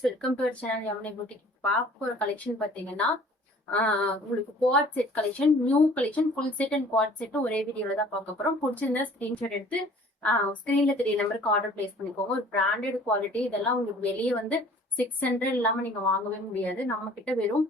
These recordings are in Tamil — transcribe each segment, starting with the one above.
Friends, welcome to our channel Yamunai boutique. பார்க்க போற கலெக்ஷன் பாத்தீங்கன்னா உங்களுக்கு quad set collection, new collection, full set and quad set ஒரே வீடியோல தான் பார்க்க போறோம். பிடிச்சிருந்தா ஸ்கிரீன்ஷாட் எடுத்து ஸ்கிரீன்ல தெரிய நம்பருக்கு ஆர்டர் பிளேஸ் பண்ணிக்கோங்க. ஒரு பிராண்டட் குவாலிட்டி, இதெல்லாம் உங்களுக்கு வெளியே வந்து 600 இல்லாம நீங்க வாங்கவே முடியாது. நம்ம கிட்ட வெறும்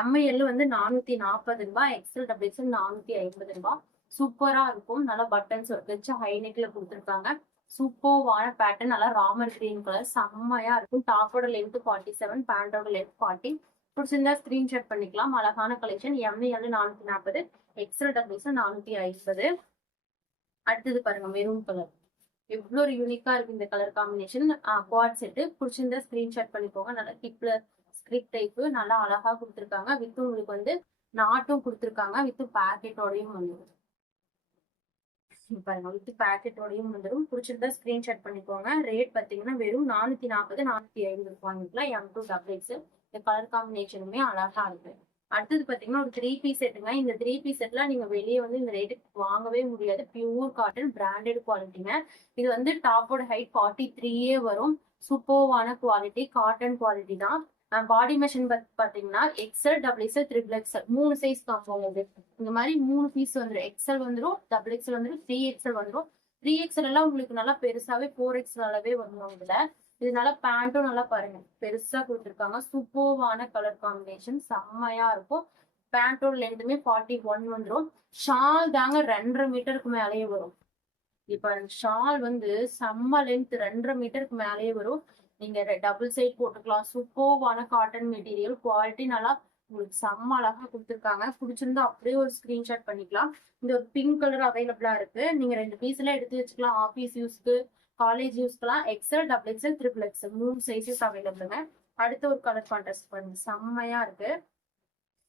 எம்ஐஎல் வந்து 440 ரூபாய், எக்ஸ்எல் டபுள் எக்ஸ்எல் 450 ரூபாய். சூப்பரா இருக்கும். நல்லா பட்டன்ஸ் வச்சு ஹை நெக்ல கொடுத்துருக்காங்க. சூப்பர்வான பேட்டர்ன், நல்லா ராமர் கிரீன் கலர், செம்மையா இருக்கும். டாப்போட லென்த் 47, பேண்டோட லென்த் 40. பிடிச்சிருந்தா ஸ்கிரீன்ஷாட் பண்ணிக்கலாம். அழகான collection. MIL 440, XL double XL 450. அடுத்தது பாருங்க, மெரூன் கலர். எவ்வளோ ஒரு யூனிக்கா இருக்கு இந்த கலர் காம்பினேஷன். Quad set. பிடிச்சிருந்தா ஸ்கிரீன்ஷாட் பண்ணிக்கோங்க. நல்லா கிப்ல ஸ்கிரிப்ட் டைப்பு, நல்லா அழகா கொடுத்துருக்காங்க. வித் உங்களுக்கு வந்து நாட்டும் கொடுத்துருக்காங்க. வித் பேக்கெட்டோடையும் வந்துடும். பாருங்க, வித் பேக்கெட்டோடையும் வந்துடும். பிடிச்சிருந்தா ஸ்கிரீன்ஷாட் பண்ணிக்கோங்க. ரேட் பாத்தீங்கன்னா வெறும் 440, 450 வாங்கிக்கலாம். M2XX. இந்த கலர் காம்பினேஷனுமே அழகா இருக்கு. அடுத்தது பாத்தீங்கன்னா ஒரு 3 பீஸ் செட்டுங்க. இந்த 3 பீஸ் செட்லாம் நீங்க வெளியே வந்து இந்த ரேட்டுக்கு வாங்கவே முடியாது. பியூர் காட்டன், பிராண்டட் குவாலிட்டிங்க. இது வந்து டாப்போட ஹைட் 43 வரும். சூப்பர்வான குவாலிட்டி, காட்டன் குவாலிட்டி தான். பாடி மெஷின் பாத்தீங்கன்னா XL, double XL, triple XL 3 size காம்போங்க. இந்த மாதிரி 3 பீஸ் வந்துடும். எக்ஸ்எல் வந்துடும், டபுள் எக்ஸ்எல் வந்துடும், 3XL வந்துடும். 3XL எல்லாம் உங்களுக்கு நல்லா பெருசாவே 4XL அளவே வந்துடும். இது நல்லா பேண்ட்டும் நல்லா பாருங்க பெருசா கொடுத்துருக்காங்க. சூப்பர்வான கலர் காம்பினேஷன், செம்மையா இருக்கும். பேண்டோட லென்த்துமே 41 வந்துடும். ஷால் தாங்க 2.5 மீட்டருக்கு மேலேயே வரும். இப்ப ஷால் வந்து செம்ம லென்த், 2.5 மீட்டருக்கு மேலேயே வரும். நீங்க டபுள் சைட் போட்டுக்கலாம். சூப்பர்வான காட்டன் மெட்டீரியல், குவாலிட்டி நல்லா உங்களுக்கு செம்ம அழகா கொடுத்துருக்காங்க. பிடிச்சிருந்தா அப்படியே ஒரு ஸ்கிரீன்ஷாட் பண்ணிக்கலாம். இந்த ஒரு பிங்க் கலர் அவைலபிளா இருக்கு. நீங்க 2 பீஸ் எல்லாம் எடுத்து வச்சுக்கலாம். ஆபீஸ் யூஸ்க்கு, காலேஜ் யூஸ்க்குலாம். XL, double XL, triple XL 3 sizes அவைலபிளுங்க. அடுத்த ஒரு கலர் கான்ட்ராஸ்ட் பாருங்க, செம்மையா இருக்கு.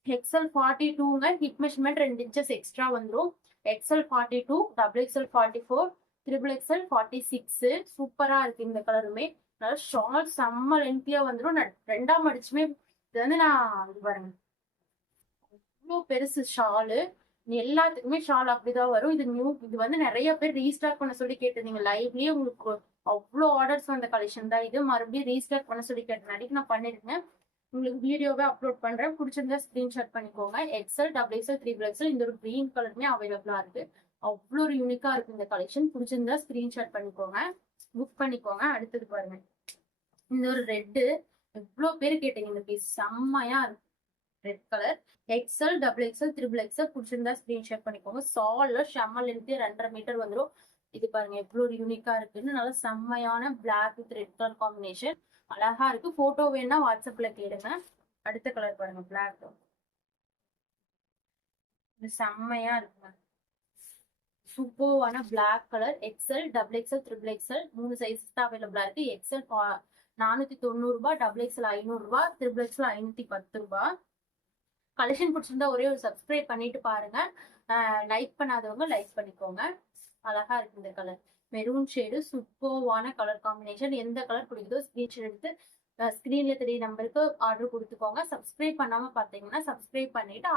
எக்ஸ்எல் 42ங்க. ஹிப் மெஷர்மெண்ட் 2 இன்ச்சஸ் எக்ஸ்ட்ரா வந்துடும். XL 42, double XL 44, triple XL 46. சூப்பரா இருக்கு இந்த கலருமே. ஷால் செம்ம லென்த்தியா வந்துடும். ரெண்டாம் அடிச்சுமே இது வந்து நான் பாருங்க இவ்வளோ பெருசு ஷாலு. எல்லாத்துக்குமே ஷால் அப்படிதான் வரும். இது நியூ, இது வந்து நிறைய பேர் ரீஸ்டாக் பண்ண சொல்லி கேட்டிருந்தீங்க. லைவ்லயே உங்களுக்கு அவ்வளோ ஆர்டர்ஸ் வந்த கலெக்ஷன் தான் இது. மறுபடியும் ரீஸ்டாக் பண்ண சொல்லி கேட்டனாடிக்கு நான் பண்ணிருக்கேன். உங்களுக்கு வீடியோவே அப்லோட் பண்றேன். பிடிச்சிருந்தா ஸ்கிரீன்ஷாட் பண்ணிக்கோங்க. XL, double XL, triple XL இந்த ஒரு கிரீன் கலருமே அவைலபிளா இருக்கு. அவ்வளோ ஒரு யூனிக்கா இருக்கு இந்த கலெக்ஷன். பிடிச்சிருந்தா ஸ்கிரீன்ஷாட் பண்ணிக்கோங்க, புக் பண்ணிக்கோங்க. அடுத்தது பாருங்க, இந்த ஒரு ரெட்டு. எவ்வளோ பேர் கேட்டீங்க இந்த பீஸ், செம்மையா இருக்கு. Red colour. XL, double XL, triple XL. பிடிச்சிருந்தா ஸ்கிரீன்ஷாட் பண்ணிக்கோங்க. சால்ல செம்ம லென்த் 2.5 மீட்டர் வந்துடும். இது பாருங்க எவ்வளவு யூனிக்கா இருக்குன்னு. நல்லா செம்மையான black with red colour combination, அழகா இருக்கு. போட்டோ வேணா வாட்ஸ்அப்ல கேளுங்க. அடுத்த கலர் பாருங்க, பிளாக். இது செம்மையா இருக்குங்க. சூப்பர்வான black colour. XL, double XL, triple XL 3 sizes தான் அவைலபிளா இருக்கு. எக்ஸ்எல் 490 ரூபாய், டபுள் எக்ஸ்எல் 500 ரூபாய், ட்ரிபிள் எக்ஸ்எல் 510 ரூபாய். கலெக்ஷன் பிடிச்சிருந்தா ஒரே ஒரு சப்ஸ்கிரைப் பண்ணிட்டு பாருங்க. லைக் பண்ணாதவங்க லைக் பண்ணிக்கோங்க. அழகா இருக்கு இந்த கலர். மெரூன் ஷேடு, சூப்பர்வான கலர் காம்பினேஷன். எந்த கலர் பிடிக்குதோ ஸ்கிரீன்ஷாட் எடுத்து ஸ்கிரீன்ல தெரிய நம்பருக்கு ஆர்டர் கொடுத்துக்கோங்க. சப்ஸ்கிரைப் பண்ணாம பாத்தீங்கன்னா சப்ஸ்கிரைப் பண்ணிட்டு